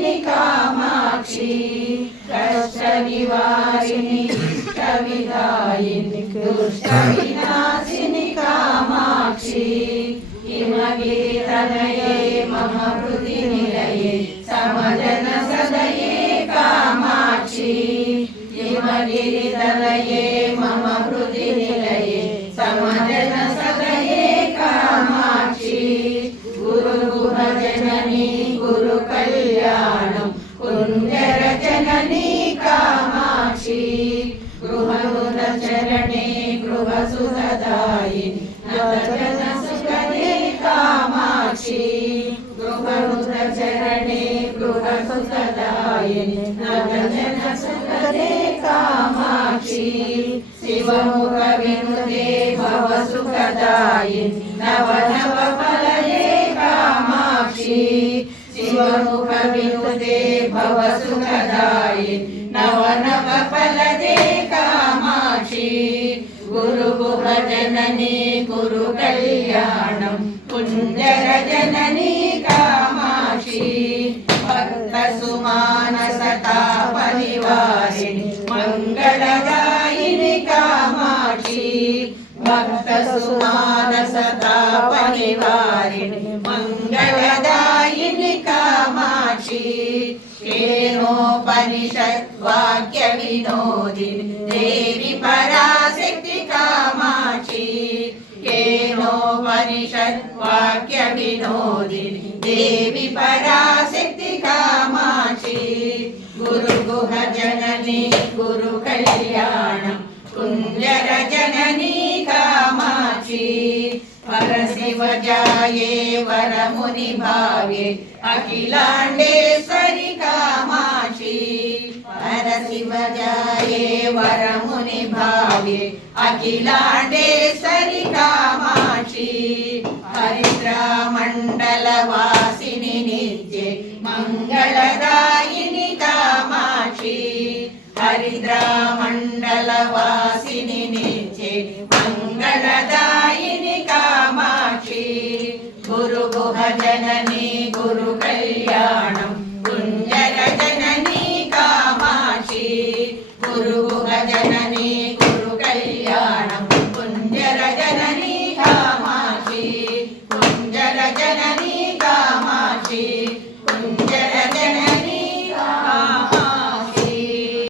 कष्टविदायिनि कामाक्षी कष्टनिवारिणि कविदायिनि दुष्टविनाशिनि कामाक्षी हिमगिरितनये मम हृदि निलये समजन सदये कामाक्षी हिमगिरितनये मम हृदि निलये समजन सदये कामाक्षी गुरुगुहजननी गुरुकल्याणं कुञ्जरजननी कामाक्षी गृहचरणे गृहसुखदायिनि नवजनसुखदे कामाक्षी गृहचरणे गृहसुखदायिनि नवजनसुखदे कामाक्षी शिवमुखविनुते भवसुखदायिनि नवनवफलदे कामाक्षी शिवमुखविनुते भवसुखदायिनि नवनवफलदे कामाक्षी गुरुगुहजननी गुरुकल्याणं कुञ्जरजननी कामाक्षी भक्तसुमानसतापनिवारिणि मङ्गलदायिनि कामाक्षी भक्तसुमानसतापनिवारिणि मङ्गलदायिनि कामाक्षी केनोपनिषत् वाक्यविनोदिनि देवी पराशक्ति कामाक्षी केनोपनिषत् वाक्यविनोदिनि देवी पराशक्ति कामाक्षी गुरुगुहजननी गुरुकल्याणं कुञ्जरजननी कामाक्षी परशिवजाये वरमुनिभावे अखिलाण्डेश्वरि कामाक्षी परशिवजाये वरमुनिभावे अखिलाण्डेश्वरि कामाक्षी हरिद्रामण्डलवासिनि नित्ये मङ्गलदायिनि कामाक्षी हरिद्रामण्डलवासिनि नित्ये मङ्गलदायिनि कामाक्षी गुरुगुहजननी गुरुकल्याणं